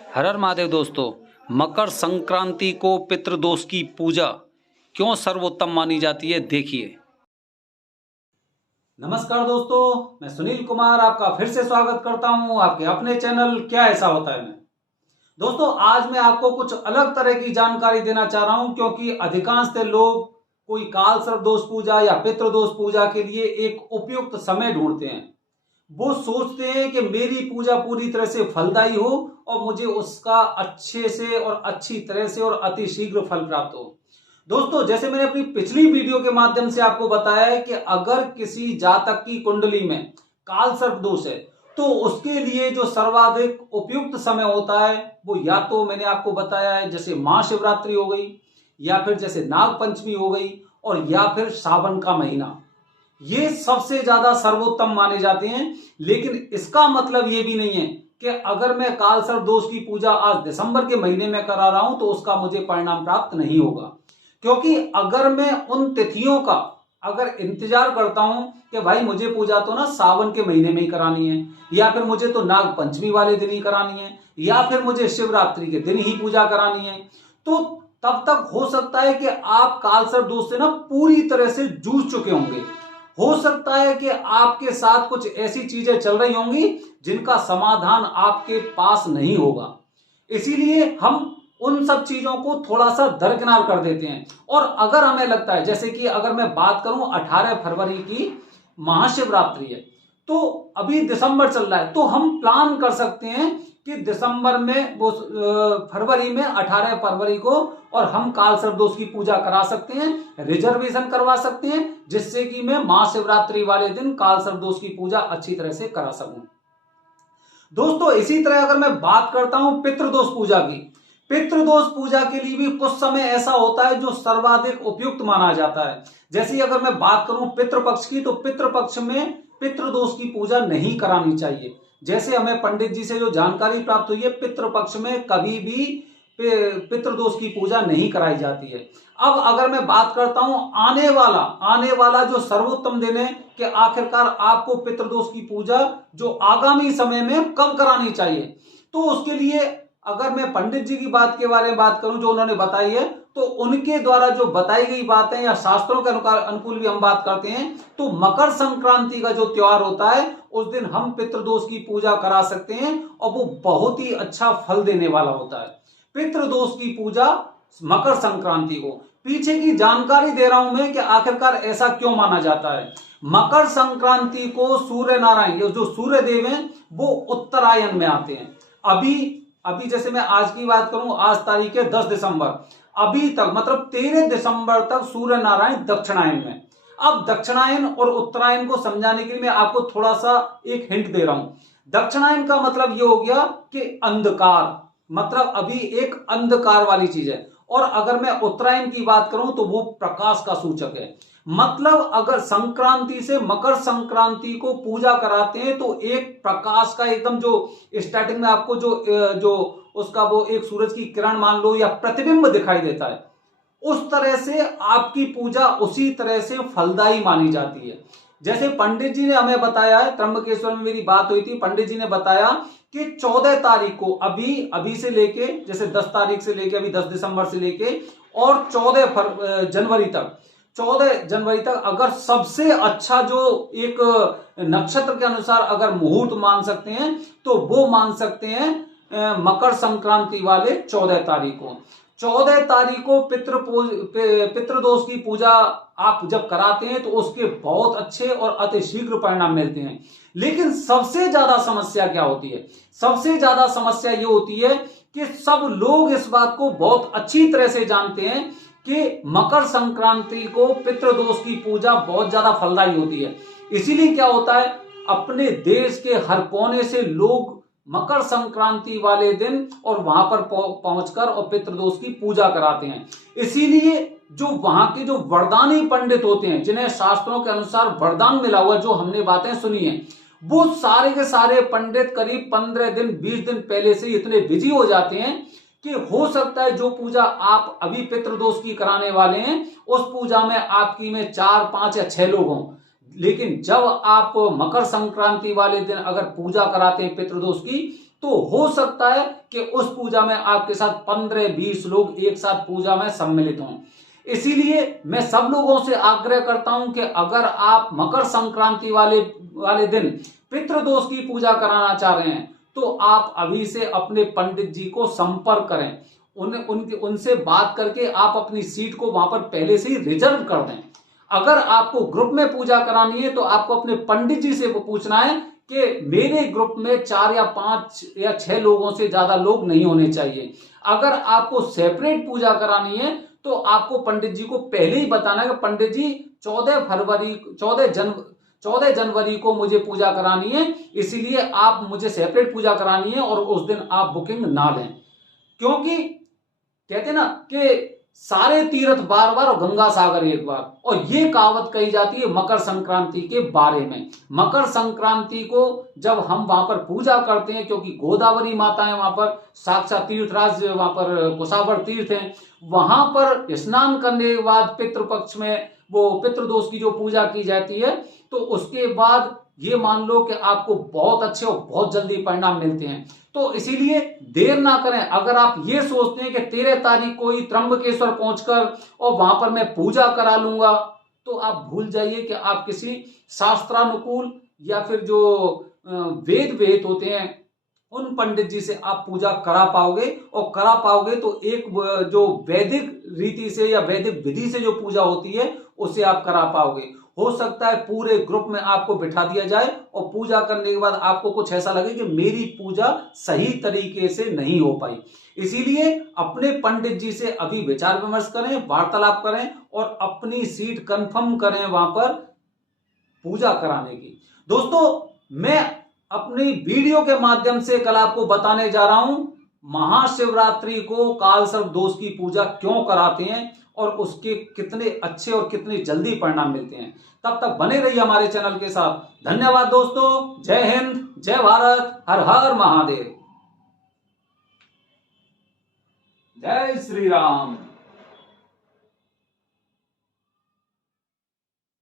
हर हर महादेव दोस्तों, मकर संक्रांति को पितृदोष की पूजा क्यों सर्वोत्तम मानी जाती है, देखिए। नमस्कार दोस्तों, मैं सुनील कुमार आपका फिर से स्वागत करता हूं आपके अपने चैनल क्या ऐसा होता है में। दोस्तों, आज मैं आपको कुछ अलग तरह की जानकारी देना चाह रहा हूं क्योंकि अधिकांश लोग कोई काल सर्प दोष पूजा या पितृदोष पूजा के लिए एक उपयुक्त समय ढूंढते हैं। वो सोचते हैं कि मेरी पूजा पूरी तरह से फलदायी हो और मुझे उसका अच्छे से और अच्छी तरह से और अति शीघ्र फल प्राप्त हो। दोस्तों, जैसे मैंने अपनी पिछली वीडियो के माध्यम से आपको बताया है कि अगर किसी जातक की कुंडली में काल सर्प दोष है तो उसके लिए जो सर्वाधिक उपयुक्त समय होता है वो या तो मैंने आपको बताया है जैसे महाशिवरात्रि हो गई, या फिर जैसे नाग पंचमी हो गई, और या फिर सावन का महीना। ये सबसे ज्यादा सर्वोत्तम माने जाते हैं। लेकिन इसका मतलब ये भी नहीं है कि अगर मैं काल सर्प दोष की पूजा आज दिसंबर के महीने में करा रहा हूं तो उसका मुझे परिणाम प्राप्त नहीं होगा। क्योंकि अगर मैं उन तिथियों का अगर इंतजार करता हूं कि भाई मुझे पूजा तो ना सावन के महीने में ही करानी है, या फिर मुझे तो नाग पंचमी वाले दिन ही करानी है, या फिर मुझे शिवरात्रि के दिन ही पूजा करानी है, तो तब तक हो सकता है कि आप काल सर्प दोष से ना पूरी तरह से जूझ चुके होंगे। हो सकता है कि आपके साथ कुछ ऐसी चीजें चल रही होंगी जिनका समाधान आपके पास नहीं होगा। इसीलिए हम उन सब चीजों को थोड़ा सा दरकिनार कर देते हैं। और अगर हमें लगता है, जैसे कि अगर मैं बात करूं 18 फरवरी की महाशिवरात्रि है, तो अभी दिसंबर चल रहा है, तो हम प्लान कर सकते हैं कि दिसंबर में वो फरवरी में 18 फरवरी को और हम काल सर्प दोष की पूजा करा सकते हैं, रिजर्वेशन करवा सकते हैं, जिससे कि मैं महाशिवरात्रि वाले दिन काल सर्प दोष की पूजा अच्छी तरह से करा सकूं। दोस्तों, इसी तरह अगर मैं बात करता हूं पितृदोष पूजा की, पितृदोष पूजा के लिए भी कुछ समय ऐसा होता है जो सर्वाधिक उपयुक्त माना जाता है। जैसे अगर मैं बात करूं पितृपक्ष की, तो पितृपक्ष में पितृदोष की पूजा नहीं करानी चाहिए। जैसे हमें पंडित जी से जो जानकारी प्राप्त हुई है, पितृपक्ष में कभी भी पितृदोष की पूजा नहीं कराई जाती है। अब अगर मैं बात करता हूं आने वाला जो सर्वोत्तम दिन है कि आखिरकार आपको पितृदोष की पूजा जो आगामी समय में कब करानी चाहिए, तो उसके लिए अगर मैं पंडित जी की बात के बारे में बात करूं जो उन्होंने बताई है, तो उनके द्वारा जो बताई गई बातें या शास्त्रों के अनुकूल भी हम बात करते हैं, तो मकर संक्रांति का जो त्योहार होता है उस दिन हम पितृदोष की पूजा करा सकते हैं और वो बहुत ही अच्छा फल देने वाला होता है। पितृदोष की पूजा मकर संक्रांति को, पीछे की जानकारी दे रहा हूं मैं कि आखिरकार ऐसा क्यों माना जाता है। मकर संक्रांति को सूर्य नारायण जो सूर्य देव हैं वो उत्तरायण में आते हैं। अभी जैसे मैं आज की बात करूं, आज तारीख है 10 दिसंबर, अभी तक मतलब 13 दिसंबर तक सूर्य नारायण दक्षिणायन में। अब दक्षिणायन और उत्तरायण को समझाने के लिए मैं आपको थोड़ा सा एक हिंट दे रहा हूं। दक्षिणायन का मतलब ये हो गया कि अंधकार, मतलब अभी एक अंधकार वाली चीज है। और अगर मैं उत्तरायण की बात करूं तो वो प्रकाश का सूचक है। मतलब अगर संक्रांति से मकर संक्रांति को पूजा कराते हैं तो एक प्रकाश का एकदम जो स्टार्टिंग में आपको जो उसका वो एक सूरज की किरण मान लो या प्रतिबिंब दिखाई देता है, उस तरह से आपकी पूजा उसी तरह से फलदायी मानी जाती है। जैसे पंडित जी ने हमें बताया है, त्र्यंबकेश्वर में मेरी बात हुई थी, पंडित जी ने बताया कि 14 तारीख को अभी से लेके, जैसे 10 तारीख से लेके, अभी 10 दिसंबर से लेके और 14 जनवरी तक अगर सबसे अच्छा जो एक नक्षत्र के अनुसार अगर मुहूर्त मान सकते हैं तो वो मान सकते हैं मकर संक्रांति वाले 14 तारीख को। 14 तारीख को पितृदोष की पूजा आप जब कराते हैं तो उसके बहुत अच्छे और अति शीघ्र परिणाम मिलते हैं। लेकिन सबसे ज्यादा समस्या क्या होती है? सबसे ज्यादा समस्या ये होती है कि सब लोग इस बात को बहुत अच्छी तरह से जानते हैं कि मकर संक्रांति को पितृदोष की पूजा बहुत ज्यादा फलदायी होती है। इसीलिए क्या होता है, अपने देश के हर कोने से लोग मकर संक्रांति वाले दिन और वहां पर पहुंचकर और पितृदोष की पूजा कराते हैं। इसीलिए जो वहां के जो वरदानी पंडित होते हैं, जिन्हें शास्त्रों के अनुसार वरदान मिला हुआ, जो हमने बातें सुनी हैं, वो सारे के सारे पंडित करीब 15 दिन 20 दिन पहले से इतने बिजी हो जाते हैं कि हो सकता है जो पूजा आप अभी पितृदोष की कराने वाले हैं उस पूजा में आपकी में 4 5 या 6 लोग हों, लेकिन जब आप मकर संक्रांति वाले दिन अगर पूजा कराते हैं पितृदोष की, तो हो सकता है कि उस पूजा में आपके साथ 15-20 लोग एक साथ पूजा में सम्मिलित हों। इसीलिए मैं सब लोगों से आग्रह करता हूं कि अगर आप मकर संक्रांति वाले दिन पितृदोष की पूजा कराना चाह रहे हैं तो आप अभी से अपने पंडित जी को संपर्क करें। उनसे बात करके आप अपनी सीट को वहां पर पहले से ही रिजर्व कर दें। अगर आपको ग्रुप में पूजा करानी है तो आपको अपने पंडित जी से पूछना है कि मेरे ग्रुप में 4 या 5 या 6 लोगों से ज्यादा लोग नहीं होने चाहिए। अगर आपको सेपरेट पूजा करानी है तो आपको पंडित जी को पहले ही बताना है कि पंडित जी 14 जनवरी को मुझे पूजा करानी है, इसीलिए आप मुझे सेपरेट पूजा करानी है और उस दिन आप बुकिंग ना लें। क्योंकि कहते ना कि सारे तीर्थ बार बार और गंगा सागर एक बार, और ये कहावत कही जाती है मकर संक्रांति के बारे में। मकर संक्रांति को जब हम वहां पर पूजा करते हैं, क्योंकि गोदावरी माता है वहां पर, साक्षात तीर्थराज वहां पर कुशावर तीर्थ है, वहां पर स्नान करने के बाद पितृपक्ष में वो पितृदोष की जो पूजा की जाती है, तो उसके बाद ये मान लो कि आपको बहुत अच्छे और बहुत जल्दी परिणाम मिलते हैं। तो इसीलिए देर ना करें। अगर आप ये सोचते हैं कि 13 तारीख को ही त्र्यंबकेश्वर पहुंचकर और वहां पर मैं पूजा करा लूंगा, तो आप भूल जाइए कि आप किसी शास्त्रानुकूल या फिर जो वेद वेद होते हैं उन पंडित जी से आप पूजा करा पाओगे, और करा पाओगे तो एक जो वैदिक रीति से या वैदिक विधि से जो पूजा होती है उसे आप करा पाओगे। हो सकता है पूरे ग्रुप में आपको बिठा दिया जाए और पूजा करने के बाद आपको कुछ ऐसा लगे कि मेरी पूजा सही तरीके से नहीं हो पाई। इसीलिए अपने पंडित जी से अभी विचार विमर्श करें, वार्तालाप करें और अपनी सीट कंफर्म करें वहां पर पूजा कराने की। दोस्तों, मैं अपनी वीडियो के माध्यम से कल आपको बताने जा रहा हूं महाशिवरात्रि को कालसर्प दोष की पूजा क्यों कराते हैं और उसके कितने अच्छे और कितने जल्दी परिणाम मिलते हैं। तब तक बने रहिए हमारे चैनल के साथ। धन्यवाद दोस्तों। जय हिंद, जय भारत, हर हर महादेव, जय श्री राम।